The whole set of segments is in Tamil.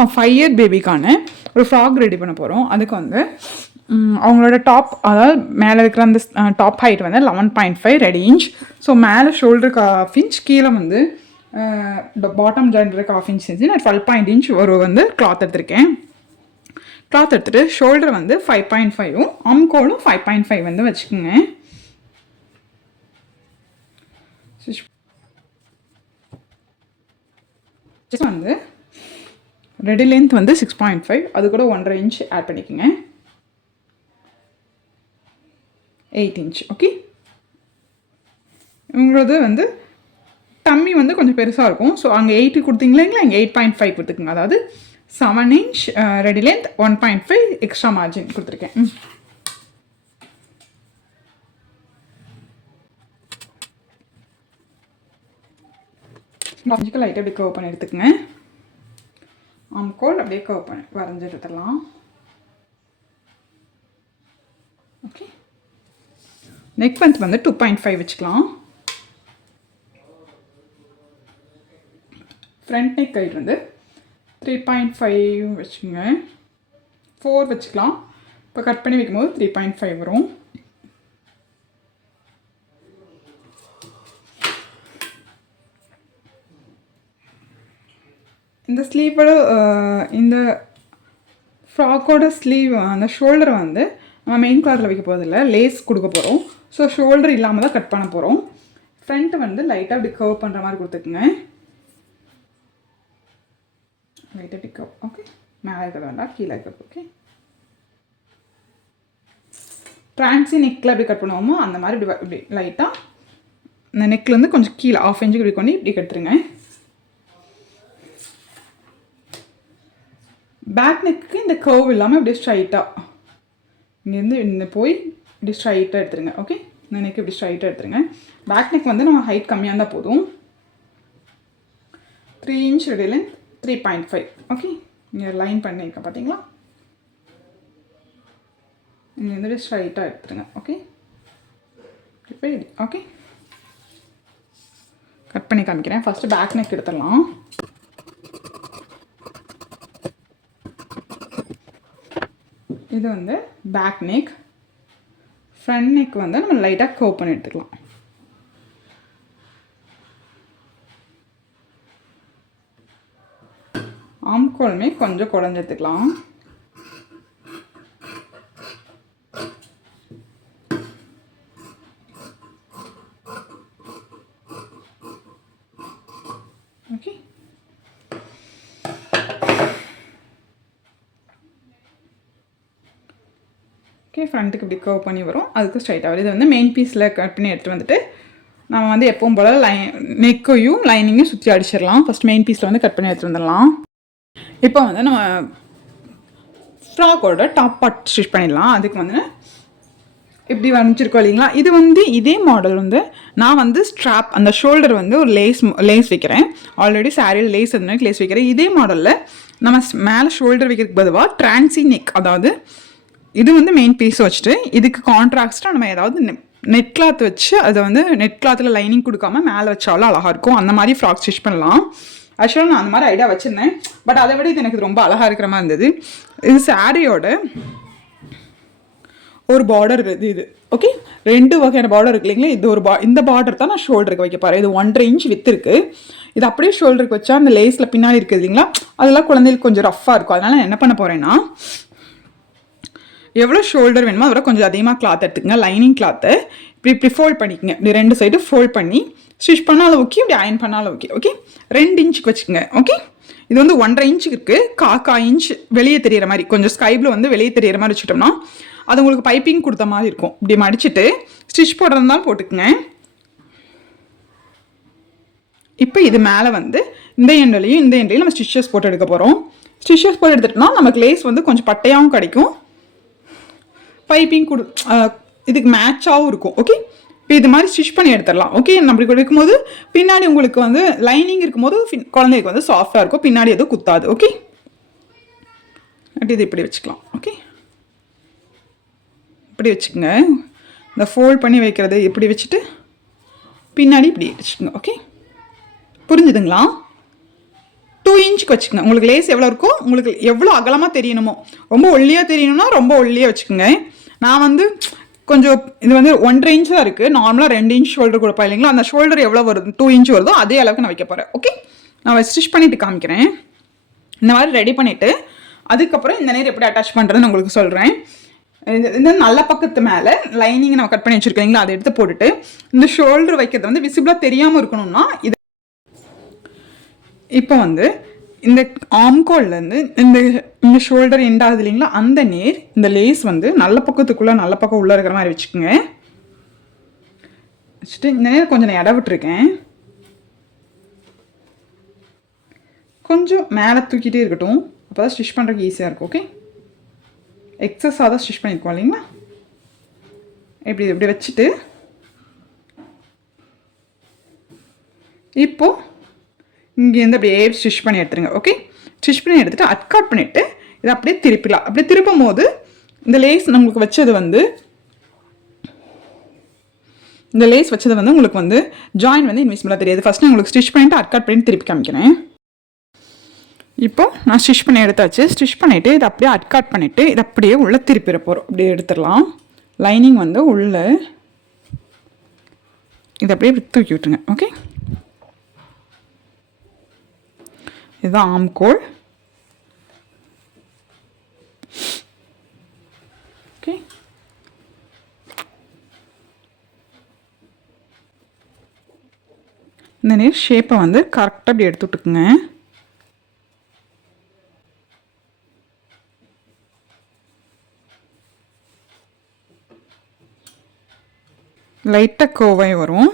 நம்ம 5 இயர் பேபிக்கான ஒரு ஃப்ராக் ரெடி பண்ண போகிறோம். அதுக்கு வந்து அவங்களோட டாப், அதாவது மேலே இருக்கிற அந்த டாப் ஹைட் வந்து 11.5 ரெடி இன்ச். ஸோ மேலே ஷோல்டருக்கு 1/2 இன்ச், கீழே வந்து பாட்டம் ஜாயின்ட்ருக்கு 1/2 இன்ச் செஞ்சு நான் 12 இன்ச் ஒரு வந்து கிளாத் எடுத்திருக்கேன். கிளாத் எடுத்துகிட்டு ஷோல்டர் வந்து 5.5ம் அம்கோலும் 5.5 வந்து வச்சுக்கோங்க. வந்து ரெடி லென்த் வந்து 6.5, அது கூட 1.5 இன்ச் ஆட் பண்ணிக்கோங்க. 8 இன்ச். ஓகே, உங்களது வந்து டம்மி வந்து கொஞ்சம் பெருசாக இருக்கும். ஸோ அங்கே 8 கொடுத்தீங்களா, இங்கே 8.5 கொடுத்துக்குங்க. அதாவது 7 inch ready length, 1.5 extra margin கொடுத்துருக்கேன். லாஜிக்கல் லைட்டாக அப்படி கர்வ் பண்ணி எடுத்துக்கங்க. ஆம்கோல் அப்படியே கர்வ் பண்ணி வரைஞ்சி எடுத்துடலாம். ஓகே, நெக் லென்த் வந்து 2.5 வச்சுக்கலாம். ஃப்ரண்ட் நெக் ஹைட் வந்து 3.5 வச்சுக்கோங்க. 4 வச்சுக்கலாம். இப்போ கட் பண்ணி வைக்கும்போது 3.5 வரும். இந்த ஸ்லீவோட இந்த ஃப்ராக்கோட ஸ்லீவ் அந்த ஷோல்டர் வந்து நம்ம மெயின் கிளாத்தில் வைக்க போகிறதில்ல, லேஸ் கொடுக்க போகிறோம். ஸோ ஷோல்டர் இல்லாமல் தான் கட் பண்ண போகிறோம். ஃப்ரண்ட்டு வந்து லைட்டாக அப்படி கர்வ் பண்ணுற மாதிரி கொடுத்துக்குங்க. லைட்டாக அப்படி கர்வ். ஓகே, மேலே இருக்கிறது வேண்டாம், கீழே இருக்கிறது. ஓகே, ட்ரான்ஸி நெக்கில் எப்படி கட் பண்ணுவோமோ அந்த மாதிரி இப்படி லைட்டாக இந்த நெக்லேருந்து கொஞ்சம் கீழே 1/2 இன்ச்சுக்கு இப்படி கொண்டு இப்படி கட்டுருங்க. பேக் நெக்கு இந்த கர்வ் இல்லாமல் இப்படி ஸ்ட்ரைட்டாக இங்கேருந்து இந்த போய் இப்படி ஸ்ட்ரைட்டாக எடுத்துருங்க. ஓகே, இந்த நெக் இப்படி ஸ்ட்ரைட்டாக எடுத்துருங்க. பேக் நெக் வந்து நம்ம ஹைட் கம்மியாக இருந்தால் போதும். 3 இன்ச் ரெடி லென்த், 3.5. ஓகே, இங்கே லைன் பண்ணியிருக்கேன் பார்த்தீங்களா, இங்கேருந்து ஸ்ட்ரைட்டாக எடுத்துருங்க. ஓகே, இப்போ ஓகே கட் பண்ணி காமிக்கிறேன். ஃபஸ்ட்டு பேக் நெக் எடுத்துடலாம். இது வந்து பேக் நெக். ஃப்ரண்ட் நெக் வந்து நம்ம லைட்டாக கர்வ் பண்ணி எடுத்துக்கலாம். ஆம்கோலுமே கொஞ்சம் குழஞ்சி எடுத்துக்கலாம். ஓகே, ஓகே, ஃப்ரண்ட்டுக்கு இப்படி கர்வ் பண்ணி வரும், அதுக்கு ஸ்ட்ரைட்டாக வரும். இது வந்து மெயின் பீஸில் கட் பண்ணி எடுத்துகிட்டு வந்துட்டு நம்ம வந்து எப்பவும் போல் நெக்கையும் லைனிங்கையும் சுற்றி அடிச்சிடலாம். ஃபஸ்ட் மெயின் பீஸில் வந்து கட் பண்ணி எடுத்துகிட்டு வந்துடலாம். இப்போ வந்து நம்ம ஃப்ராக்கோட டாப் பார்ட் ஸ்டிச் பண்ணிடலாம். அதுக்கு வந்து இப்படி வரைஞ்சிருக்கோம் இல்லைங்களா, இது வந்து இதே மாடல் வந்து நான் வந்து ஸ்ட்ராப் அந்த ஷோல்டர் வந்து ஒரு லேஸ் வைக்கிறேன். ஆல்ரெடி சாரியில் லேஸ் இருந்ததுக்கு லேஸ் வைக்கிறேன். இதே மாடலில் நம்ம மேலே ஷோல்டர் வைக்கிறதுக்கு பதிலாக ட்ரான்ஸி நெக், அதாவது இது வந்து மெயின் பீஸ் வச்சுட்டு இதுக்கு கான்ட்ராக்டாக நம்ம ஏதாவது நெட் கிளாத் வச்சு அதை வந்து நெட் கிளாத்தில் லைனிங் கொடுக்காம மேலே வச்சாலும் அழகாக இருக்கும். அந்த மாதிரி ஃப்ராக் ஸ்டிச் பண்ணலாம். ஆக்சுவலாக நான் அந்த மாதிரி ஐடியா வச்சுருந்தேன், பட் அதை விட இது எனக்கு ரொம்ப அழகாக இருக்கிற மாதிரி இருந்தது. இது சாரியோட ஒரு பார்டர் இது. ஓகே, 2 வகையான பார்டர் இருக்கு இல்லைங்களா, இது ஒரு இந்த பார்டர் தான் நான் ஷோல்டருக்கு வைக்க போகிறேன். இது 1.5 இன்ச் வித் இருக்குது. இது அப்படியே ஷோல்டருக்கு வச்சா அந்த லேஸில் பின்னாடி இருக்குது இல்லைங்களா, அதெல்லாம் குழந்தைகளுக்கு கொஞ்சம் ரஃப்பாக இருக்கும். அதனால் நான் என்ன பண்ண போகிறேன்னா, எவ்வளோ ஷோல்டர் வேணுமோ அதோட கொஞ்சம் அதிகமாக கிளாத் எடுத்துக்கங்க. லைனிங் கிளாத்தை இப்படி ஃபோல்ட் பண்ணிக்கோங்க. இப்படி 2 சைடு ஃபோல்ட் பண்ணி ஸ்டிச் பண்ணாலும் ஓகே, இப்படி அயன் பண்ணாலும் ஓகே. ஓகே, 2 இன்ச்சுக்கு வச்சுக்கோங்க. ஓகே, இது வந்து 1.5 இன்ச்சுக்கு இருக்குது. 1/4 இன்ச் வெளியே தெரியிற மாதிரி, கொஞ்சம் ஸ்கைபில் வந்து வெளியே தெரியிற மாதிரி வச்சுட்டோம்னா அது உங்களுக்கு பைப்பிங் கொடுத்த மாதிரி இருக்கும். இப்படி மடிச்சுட்டு ஸ்டிச் போடுறதுனாலும் போட்டுக்குங்க. இப்போ இது மேலே வந்து இந்த எண்ட்லையும் நம்ம ஸ்டிச்சஸ் போட்டு எடுக்க போகிறோம். ஸ்டிச்சஸ் போட்டு எடுத்துட்டோம்னா நமக்கு லேஸ் வந்து கொஞ்சம் பட்டையாகவும் கிடைக்கும், பைப்பிங் இதுக்கு மேட்சாகவும் இருக்கும். ஓகே, இப்போ இது மாதிரி ஸ்டிச் பண்ணி எடுத்துடலாம். ஓகே, நம்ம இருக்கும்போது பின்னாடி உங்களுக்கு வந்து லைனிங் இருக்கும்போது குழந்தைக்கு வந்து சாஃப்டாக இருக்கும், பின்னாடி எதுவும் குத்தாது. ஓகே, இது இப்படி வச்சுக்கலாம். ஓகே, இப்படி வச்சுக்கோங்க. இந்த ஃபோல்ட் பண்ணி வைக்கிறது இப்படி வச்சுட்டு பின்னாடி இப்படி வச்சுக்கோங்க. ஓகே, புரிஞ்சுதுங்களா? 2 இன்ச்சுக்கு வச்சுக்கோங்க. உங்களுக்கு லேஸ் எவ்வளோ இருக்கோ, உங்களுக்கு எவ்வளோ அகலமாக தெரியணுமோ, ரொம்ப ஒல்லியாக தெரியணும்னா ரொம்ப ஒல்லியாக வச்சுக்கோங்க. நான் வந்து கொஞ்சம் இது வந்து 1.5 இன்ச் தான் இருக்குது. நார்மலாக 2 இன்ச் ஷோல்டர் கொடுப்பா இல்லைங்களா, அந்த ஷோல்டர் எவ்வளோ வருது 2 இன்ச் வருதோ அதே அளவுக்கு நான் வைக்க போகிறேன். ஓகே, நான் ஸ்டிச் பண்ணிவிட்டு காமிக்கிறேன். இந்த மாதிரி ரெடி பண்ணிவிட்டு அதுக்கப்புறம் இந்த நேர் எப்படி அட்டாச் பண்ணுறதுன்னு உங்களுக்கு சொல்கிறேன். இந்த நல்ல பக்கத்து மேலே லைனிங் நம்ம கட் பண்ணி வச்சுருக்கீங்களா, அதை எடுத்து போட்டுட்டு இந்த ஷோல்டர் வைக்கிறது வந்து விசிபிளாக தெரியாமல் இருக்கணும்னா இது இப்போ வந்து இந்த ஆம்கோல்லேருந்து இந்த ஷோல்டர் எண்ட் ஆகுது இல்லைங்களா, அந்த நேர் இந்த லேஸ் வந்து நல்ல பக்கத்துக்குள்ளே நல்ல பக்கம் உள்ளே இருக்கிற மாதிரி வச்சுக்கோங்க. வச்சுட்டு இந்த நேர் கொஞ்சம் நான் இட விட்டுருக்கேன். கொஞ்சம் மேலே தூக்கிட்டே இருக்கட்டும், அப்போ தான் ஸ்டிச் பண்ணுறதுக்கு ஈஸியாக இருக்கும். ஓகே, எக்ஸஸாக தான் ஸ்டிச் பண்ணியிருக்கோம் இல்லைங்களா. இப்படி வச்சுட்டு இப்போது இங்கேருந்து அப்படியே ஸ்டிச் பண்ணி எடுத்துருங்க. ஓகே, ஸ்டிச் பண்ணி எடுத்துகிட்டு அட்காட் பண்ணிவிட்டு இதை அப்படியே திருப்பிடலாம். அப்படியே திருப்பும் போது இந்த லேஸ் நம்மளுக்கு வச்சது வந்து உங்களுக்கு வந்து ஜாயின் வந்து இன்விசிபிளாக தெரியாது. ஃபஸ்ட்டு நான் உங்களுக்கு ஸ்டிச் பண்ணிவிட்டு அட்காட் பண்ணிட்டு திருப்பி காமிக்கிறேன். இப்போ நான் ஸ்டிச் பண்ணி எடுத்தாச்சு. ஸ்டிச் பண்ணிவிட்டு இதை அப்படியே அட்காட் பண்ணிவிட்டு இதை அப்படியே உள்ளே திருப்பிட போகிறோம். அப்படியே எடுத்துடலாம். லைனிங் வந்து உள்ளே இதை அப்படியே தூக்கி விட்டுருங்க. ஓகே, இதுதான் ஆம்கோல். ஓகே, இந்த நேர் ஷேப்பை வந்து கரெக்டாக அப்படி எடுத்து விட்டுக்குங்க. லைட்டாக கோவாய் வரும்.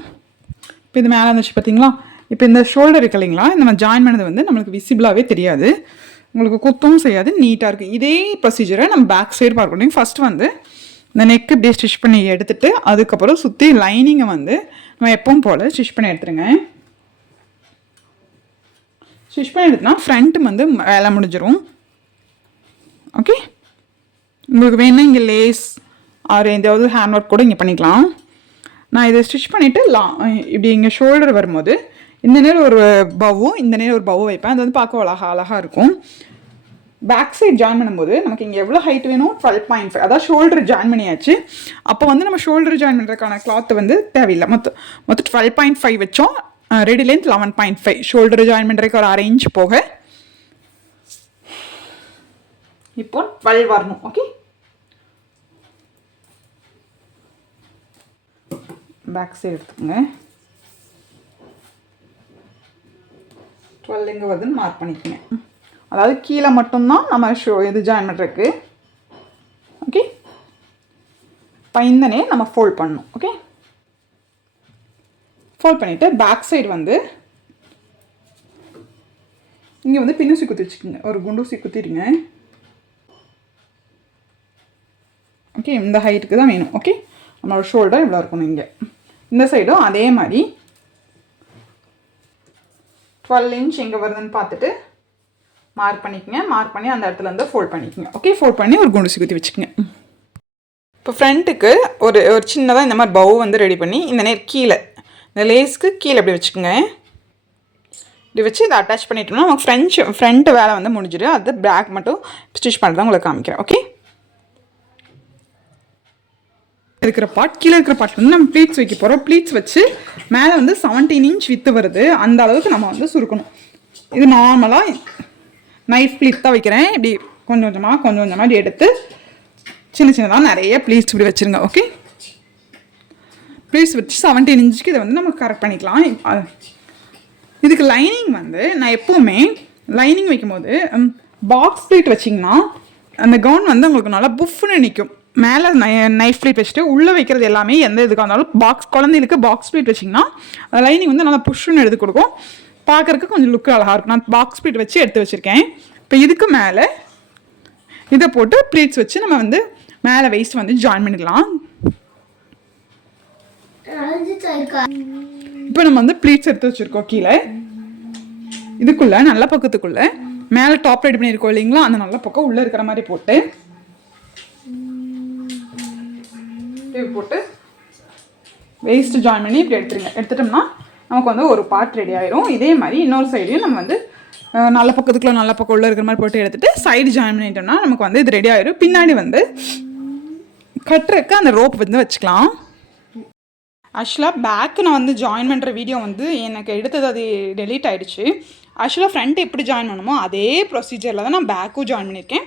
இப்போ இது மேலே இருந்துச்சு பார்த்தீங்களா. இப்போ இந்த ஷோல்டர் இருக்கு இல்லைங்களா, நம்ம ஜாயின் பண்ணது வந்து நம்மளுக்கு விசிபிளாகவே தெரியாது, உங்களுக்கு குத்தவும் செய்யாது, நீட்டாக இருக்குது. இதே ப்ரொசீஜரை நம்ம பேக் சைடு பார்க்கணும். ஃபஸ்ட்டு வந்து இந்த நெக்கு இப்படியே ஸ்டிச் பண்ணி எடுத்துகிட்டு அதுக்கப்புறம் சுற்றி லைனிங்கை வந்து நம்ம எப்பவும் போல் ஸ்டிச் பண்ணி எடுத்துருங்க. ஸ்டிச் பண்ணி எடுத்துனா ஃப்ரண்ட் வந்து வேலை முடிஞ்சிடும். ஓகே, உங்களுக்கு வேணும் இங்கே லேஸ் ஆர் எதாவது ஹேண்ட் ஒர்க் கூட இங்கே பண்ணிக்கலாம். நான் இதை ஸ்டிச் பண்ணிவிட்டு இப்படி இங்கே ஷோல்டர் வரும்போது இந்த நேரம் ஒரு பவ்வும் இந்த நேரம் ஒரு பவ்வும் வைப்பேன். அது வந்து பார்க்க அழகாக இருக்கும். பேக் சைட் ஜாயின் பண்ணும்போது நமக்கு இங்கே எவ்வளோ ஹைட் வேணும், 12.5, அதாவது ஷோல்டர் ஜாயின் பண்ணியாச்சு. அப்போ வந்து நம்ம ஷோல்டர் ஜாயின் பண்ணுறதுக்கான கிளாத் வந்து தேவையில்லை. மொத்தம் 12.5 வச்சோம். ரெடி லென்த் 11.5, ஷோல்டர் ஜாயின் பண்ணுறதுக்கு ஒரு 1/2 இன்ச் போக இப்போ 12 வரணும். ஓகே, பேக் சைடு எடுத்துக்கோங்க. 12 எங்கே வருதுன்னு மார்க் பண்ணிக்கோங்க. அதாவது கீழே மட்டும்தான் நம்ம இது ஜாயின் பண்ணுறதுக்கு. ஓகே, பைந்தனே நம்ம ஃபோல்ட் பண்ணணும். ஓகே, ஃபோல்ட் பண்ணிவிட்டு பேக் சைடு வந்து இங்கே வந்து பின்னூசி குத்தி வச்சுக்கோங்க. ஒரு குண்டூசி குத்திடுங்க. ஓகே, இந்த ஹைட்டுக்கு தான் வேணும். ஓகே, நம்மளோட ஷோல்டர் இவ்வளோ இருக்கணும். இங்கே இந்த சைடும் அதே மாதிரி 12 இன்ச் எங்கே வருதுன்னு பார்த்துட்டு மார்க் பண்ணிக்கோங்க. மார்க் பண்ணி அந்த இடத்துல வந்து ஃபோல்ட் பண்ணிக்கோங்க. ஓகே, ஃபோல்ட் பண்ணி ஒரு குண்டூசி குத்தி வச்சுக்கோங்க. இப்போ ஃப்ரண்ட்டுக்கு ஒரு சின்னதாக இந்த மாதிரி பவு வந்து ரெடி பண்ணி இந்த நேர் கீழே இந்த லேஸ்க்கு கீழே அப்படி வச்சுக்கோங்க. இப்படி வச்சு இதை அட்டாச் பண்ணிட்டோம்னா நமக்கு ஃப்ரண்ட் வேலை வந்து முடிஞ்சிடும். அது பேக் மட்டும் ஸ்டிச் பண்ணுறதா உங்களுக்கு காமிக்கிறேன். ஓகே, இருக்கிற பார்ட் கீழே இருக்கிற பார்ட் வந்து நம்ம ப்ளீட்ஸ் வைக்க போகிறோம். ப்ளீட்ஸ் வச்சு மேலே வந்து 17 இன்ச் வித்து வருது, அந்த அளவுக்கு நம்ம வந்து சுருக்கணும். இது நார்மலாக நைஃப் ப்ளீட் தான் வைக்கிறேன். இப்படி கொஞ்சம் கொஞ்சமாக எடுத்து சின்னதாக நிறைய ப்ளீட்ஸ் இப்படி வச்சுருங்க. ஓகே, ப்ளீட்ஸ் வச்சு 17 இன்ச்சுக்கு இதை வந்து நம்ம கரெக்ட் பண்ணிக்கலாம். இதுக்கு லைனிங் வந்து நான் எப்போவுமே லைனிங் வைக்கும் போது பாக்ஸ் ப்ளீட் வச்சிங்கன்னா அந்த கவுன் வந்து உங்களுக்கு நல்லா புஃப்னு நிற்கும். மேலே நைஃப் ப்ளீட் வச்சுட்டு உள்ளே வைக்கிறது எல்லாமே எந்த இதுக்காக இருந்தாலும் குழந்தைகளுக்கு பாக்ஸ் ப்ளீட் வச்சிங்கன்னா லைனிங் வந்து நல்லா புஷ்ஷுன்னு எடுத்து கொடுக்கும். பார்க்குறதுக்கு கொஞ்சம் லுக்கு அழகாக இருக்கும். நான் பாக்ஸ் ப்ளீட் வச்சு எடுத்து வச்சுருக்கேன். இப்போ இதுக்கு மேலே இதை போட்டு ப்ளீட்ஸ் வச்சு நம்ம வந்து மேலே வெயிஸ்ட் வந்து ஜாயின் பண்ணிக்கலாம். இப்போ நம்ம வந்து ப்ளீட்ஸ் எடுத்து வச்சுருக்கோம். கீழே இதுக்குள்ளே நல்ல பக்கத்துக்குள்ளே மேலே டாப் ரெடி பண்ணியிருக்கோம் இல்லைங்களா, அந்த நல்ல பக்கம் உள்ளே இருக்கிற மாதிரி போட்டு வெயிஸ்ட் ஜாயின் பண்ணி இப்படி எடுத்துருங்க. எடுத்துட்டோம்னா நமக்கு வந்து ஒரு பார்ட் ரெடி ஆயிரும். இதே மாதிரி இன்னொரு சைடையும் நம்ம வந்து நல்ல பக்கத்துக்குள்ள நல்ல பக்கம் உள்ள இருக்கிற மாதிரி போட்டு எடுத்துகிட்டு சைடு ஜாயின் பண்ணிட்டோம்னா நமக்கு வந்து இது ரெடி ஆயிடும். பின்னாடி வந்து கட்டுறதுக்கு அந்த ரோப் வந்து வச்சுக்கலாம். ஆக்சுவலாக பேக்கு நான் வந்து ஜாயின் பண்ணுற வீடியோ வந்து எனக்கு எடுத்தது அது டெலீட் ஆகிடுச்சு. ஆக்சுவலாக ஃப்ரண்ட் எப்படி ஜாயின் பண்ணணுமோ அதே ப்ரொசீஜரில் தான் நான் பேக்கும் ஜாயின் பண்ணியிருக்கேன்.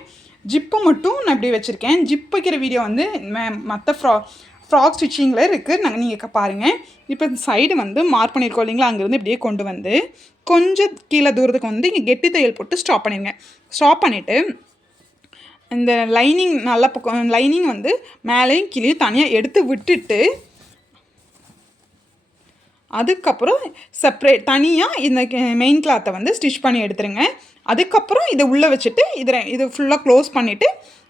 ஜிப்பை மட்டும் நான் இப்படி வச்சுருக்கேன். ஜிப் வைக்கிற வீடியோ வந்து மற்ற ஃப்ராக் ஸ்டிச்சிங்கில் இருக்குது, நீங்கள் பாருங்கள். இப்போ சைடு வந்து மார்க் பண்ணியிருக்கோம் இல்லைங்களா, அங்கேருந்து இப்படியே கொண்டு வந்து கொஞ்சம் கீழே தூரத்துக்கு வந்து இங்கே கெட்டி தையல் போட்டு ஸ்டாப் பண்ணிடுங்க. ஸ்டாப் பண்ணிவிட்டு இந்த லைனிங் நல்ல பக்கம் லைனிங் வந்து மேலேயும் கீழேயும் தனியாக எடுத்து விட்டுட்டு அதுக்கப்புறம் செப்ரேட் தனியாக இந்த மெயின் கிளாத்தை வந்து ஸ்டிச் பண்ணி எடுத்துருங்க. அதுக்கப்புறம் இதை உள்ளே வச்சுட்டு இது ஃபுல்லாக க்ளோஸ் பண்ணிவிட்டு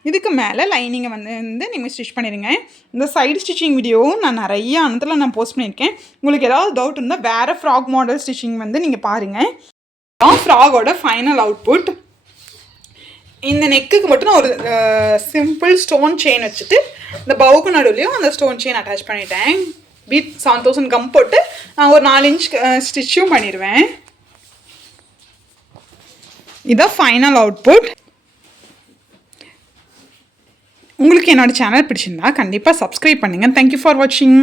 இதுக்கு மேலே லைனிங்கை வந்து நீங்கள் ஸ்டிச் பண்ணிடுங்க. இந்த சைடு ஸ்டிச்சிங் வீடியோவும் நான் நிறைய அனத்தில் நான் போஸ்ட் பண்ணியிருக்கேன். உங்களுக்கு ஏதாவது டவுட் இருந்தால் வேறு ஃப்ராக் மாடல் ஸ்டிச்சிங் வந்து நீங்கள் பாருங்கள். ஃப்ராகோட ஃபைனல் அவுட்புட். இந்த நெக்குக்கு மட்டும் நான் ஒரு சிம்பிள் ஸ்டோன் செயின் வச்சுட்டு இந்த பவுக்கு நடுவுலையும் அந்த ஸ்டோன் செயின் அட்டாச் பண்ணிட்டேன். பீட் 7000 கம் போட்டு நான் ஒரு 4 இன்ச் ஸ்டிச்சும் பண்ணிடுவேன். இதான் ஃபைனல் அவுட்புட். உங்களுக்கு என்னோடய சேனல் பிடிச்சிருந்தா கண்டிப்பாக சப்ஸ்கிரைப் பண்ணுங்கள். தேங்க்யூ ஃபார் வாட்சிங்.